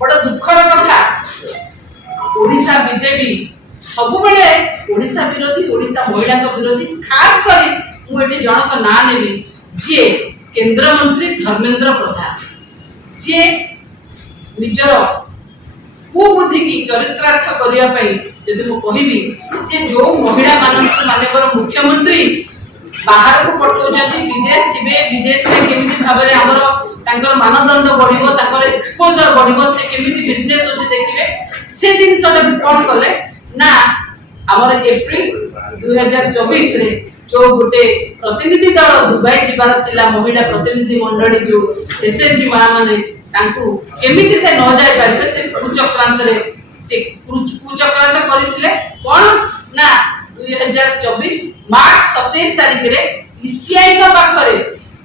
बड़ दुखर कथा ओडिशा बीजेपी सब बेले ओडिशा विरोधी ओडिशा महिला विरोधी खास करी मुझे जनक ना नेबी जे केंद्र मंत्री धर्मेंद्र प्रधान जे निजर कुबुद्धि की चरित्रार्थ करने जदि मुझे जे जो महिला मानकर मुख्यमंत्री बाहर को पठाउछन्ति विदेश जीवे विदेश में केमिति भाबरे हमर तांकर मानदंड बढ़िबो तांकर एक्सपोजर बढ़िबो से केमिति बिजनेस होछि देखिबे से जिनसटा कोन कले ना हमर अप्रैल 2024 रे जो गोटे प्रतिनिधि दल दुबई जिबार थिला महिला प्रतिनिधि मंडली जो एसएनजी मा माने तांकू केमिति से न जाय पारिबे से कुचक्रांत रे से कुचक्रांत करिथिले कोन ना 2024 मार्च 27 तारीख रे ईसीआई का पाखरे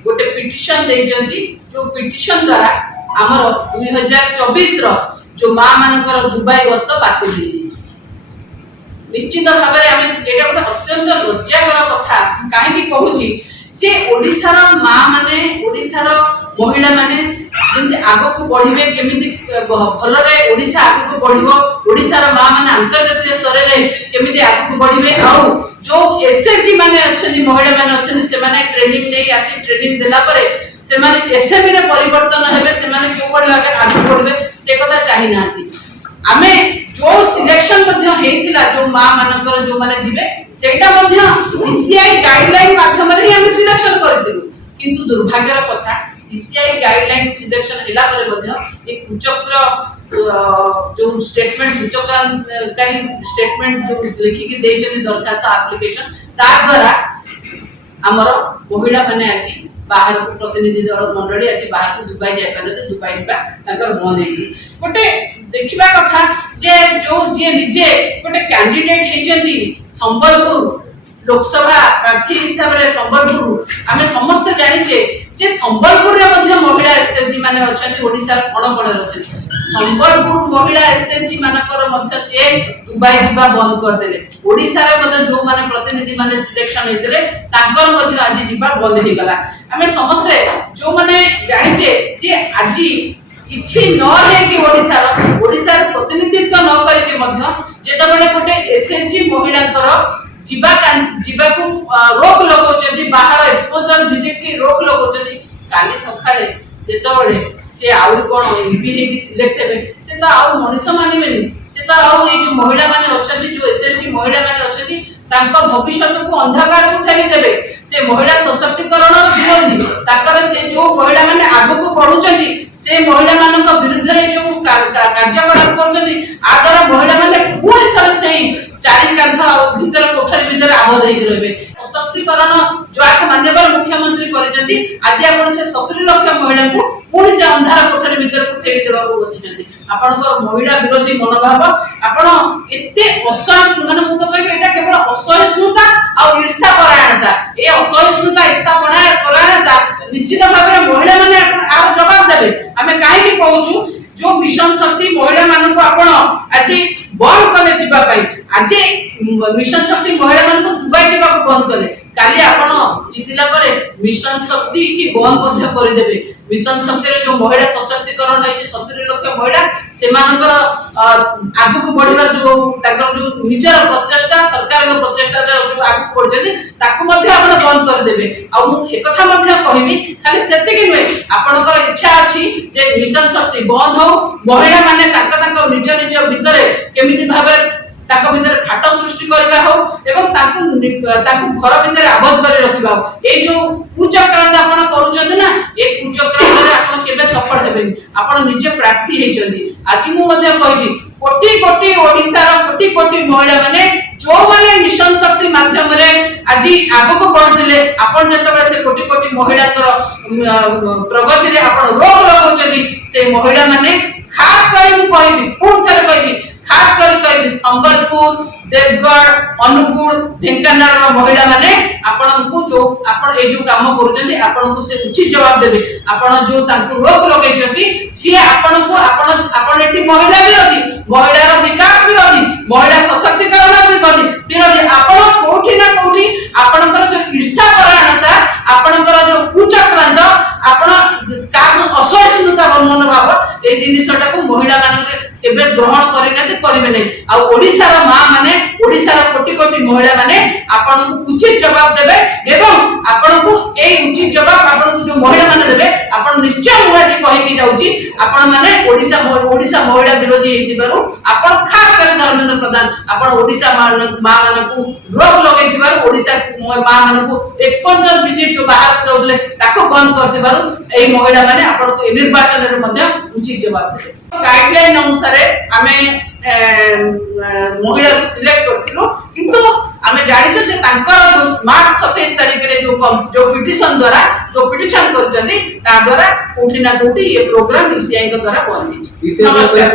गोटे पिटिशन देइजंती जो पिटिशन द्वारा हमर 2024 रो जो मां मानकर दुबई गस्त बातिल दिछि निश्चित भाव में आम एटा गोटे अत्यंत लज्जाकर कथा कहीं कहूँ जे ओडिशार माँ माने ओडिशार महिला माने जंती आग को बढ़िबे केमिति भलरे ओडिशा आग को बढ़िबो ओडिशार माँ माने अंतर्राष्ट्रीय स्तर रे केमिति आग को बढ़िबे आउ जो एसएचजी माने अछनी महिला माने अछनी से माने ट्रेनिंग नै आसी ट्रेनिंग देला परे से माने एसएमई रे परिवर्तन हेबे से माने को बढ़िबा के आग बढ़िबे से कथा चाहि नाती आमे जो सिलेक्शन मध्य हेतिला जो मां मानकर जो माने जिवे सेटा मध्य ईसीआई गाइडलाइन माध्यम रे हम सिलेक्शन करथिलु किंतु दुर्भाग्यर कथा ईसीआई गाइडलाइन सिलेक्शन हेला परे मध्य एक कुचक्र जो स्टेटमेंट कुचक्रांतकारी स्टेटमेंट जो लिखि के देचनी दरखास्त एप्लीकेशन ता द्वारा हमर महिला माने आछि बाहर को प्रतिनिधि दल मंडली आज बाहर को दुबई जाय पारे दुबई जीवा ताकर बंद हेछि गोटे देखिबा कथा जे जो जे निजे गोटे कैंडिडेट हेचंती संबलपुर लोकसभा प्रार्थी हिसाब रे संबलपुर आमे समस्त जानिचे जे संबलपुर रे मध्य महिला एसएचजी माने अछंती ओडिसा रे कोन कोन रहछंती संबलपुर महिला एसएचजी मानकर मध्य से दुबई जीवा बंद कर देले ओडिसा रे मध्य जो माने प्रतिनिधि माने सिलेक्शन हेतले ताकर मध्य आज जीवा बंद हे गला आमे समस्त जो माने जानिचे जे आजी किछि न हे कि ओडिसा रे प्रतिनिधित्व न करे के मध्य जेतबेले गोटे एसएचजी महिला कर जीवा को रोक लगौचंती बाहर एक्सपोजर विजिट की रोक लगौचंती काली सखाळे जेतबेले से आउर कोन एमपी हे कि सिलेक्ट हेबे से तो आउ मनुष्य मानिबेनी से तो आउ ए जो महिला माने अछंती जो एसएचजी महिला माने अछंती तांको भविष्य को अंधकार को ठेली देबे से महिला सशक्तिकरण विरोधी ताकर से जो महिला माने आगो को बढ़ुचंती से महिला मानक विरुद्ध रे जो कार्यकलाप करचंती आदर महिला माने पूरी थरे सेही चारि कांथ भीतर कोठरी भीतर आबद्ध होई रहबे सशक्तिकरण जो आक माननीय मुख्यमंत्री करिसंती आज आपण से 70 लाख महिला को पूरी से अंधार कोठरी भीतर को ठेली देबा को बसिसंती आपनकर महिला विरोधी मनोभाव आपण एते असहिष्णु माने मु तो कहबे एटा केवल असहिष्णुता आ ईर्ष्या परायणता ए असहिष्णुता ईर्ष्या परायणता निश्चित भाबरे महिला माने आ जवाब देबे हमें काहे कि कहूछु जो मिशन शक्ति महिला मान को आपण आज बंद कले जीवा पाई आज मिशन शक्ति महिला मान को दुबई जीवा को बंद कले काली आपण जितिला परे मिशन शक्ति की बंद मध्य कर देबे मिशन शक्ति रे जो महिला सशक्तिकरण है 70 लाख महिला से मानकर आगु को बढ़िबार जो ताकर जो निजर प्रचेष्टा सरकार के प्रचेष्टा रे जो आगु को बढ़ जदी ताकू मध्य आपण बंद कर देबे आ मु एक कथा मध्य कहबी खाली सेते कि नै आपनकर इच्छा अछि जे मिशन शक्ति बंद हो महिला माने ताक निज निज भितरे केमिति भाबरे ताको भितर फाट सृष्टि करबा हो एवं ताकू घर भितर आबद्ध कर रखिबा ए जो कुचक्रांत आपण करूछन ना ए कुचक्रांत रे आपण केबे सफल हेबेनी आपण निजे प्रार्थी हेचंदी आज मु मध्ये कहबी कोटी कोटी ओडिसा रो कोटी कोटी महिला माने जो माने मिशन शक्ति माध्यम रे आज आगो को बढ़दिले आपण जतबे से कोटी कोटी महिला प्रगति रे आपण रोक लगौचदी से महिला माने खास करी मु कहबी पूर्ण थरे कहबी खास कर संबलपुर देवगढ़ अनुगुल ढेंकानाल महिला माने आपण को जो आपण ए जो काम करूचंदी आपण को से उचित जवाब देबे आपण जो तांको रोक लगैचंती सी आपण को आपण एटी महिला विरोधी महिला विकास विरोधी महिला सशक्तिकरण विरोधी आपण कोठी ना कोठी आपणकर जो ईर्ष्या परायणता आपणकर जो कुचक्रांत आपण का असहिष्णुता मनोभाव ए जिनिसटा को महिला ମାନେ କେବେ ଗ୍ରହଣ କରିନାହାନ୍ତି କରିବେ ନାହିଁ ଆଉ ଓଡ଼ିଶାର ମା ମାନେ ଓଡ଼ିଶାର କୋଟି କୋଟି ମହିଳା ମାନେ ଆପଣଙ୍କୁ ଉଚିତ ଜବାବ ଦେବେ ଏବଂ ଆପଣଙ୍କୁ এই উচিত জবাব আপনার যে মহিলা মানে দেবে আপনার নিশ্চয় মু আজ কহিকি যাচ্ছি আপনার মানে ওড়িশা মহিলা বিরোধী হইতিবারু আপন খাস করে ধর্মেন্দ্র প্রধান আপন ওড়িশা মা মানকু রোগ লগাইতিবারু ওড়িশা মা মানকু এক্সপোজর ভিজিট যে বাহার যাউতলে তাকে বন্ধ করতিবারু এই মহিলা মানে আপনার নির্বাচনের মধ্যে উচিত জবাব দেবে গাইডলাইন অনুসারে আমি মহিলা সিলেক্ট করছিলু কিন্তু আমি জানিছু যে তাঙ্কর মার্চ 27 তারিখে जो पिटिशन द्वारा जो पिटिशन करछथि ता द्वारा कोठी ना कोठी ये प्रोग्राम ईसीआई के द्वारा बन नमस्कार।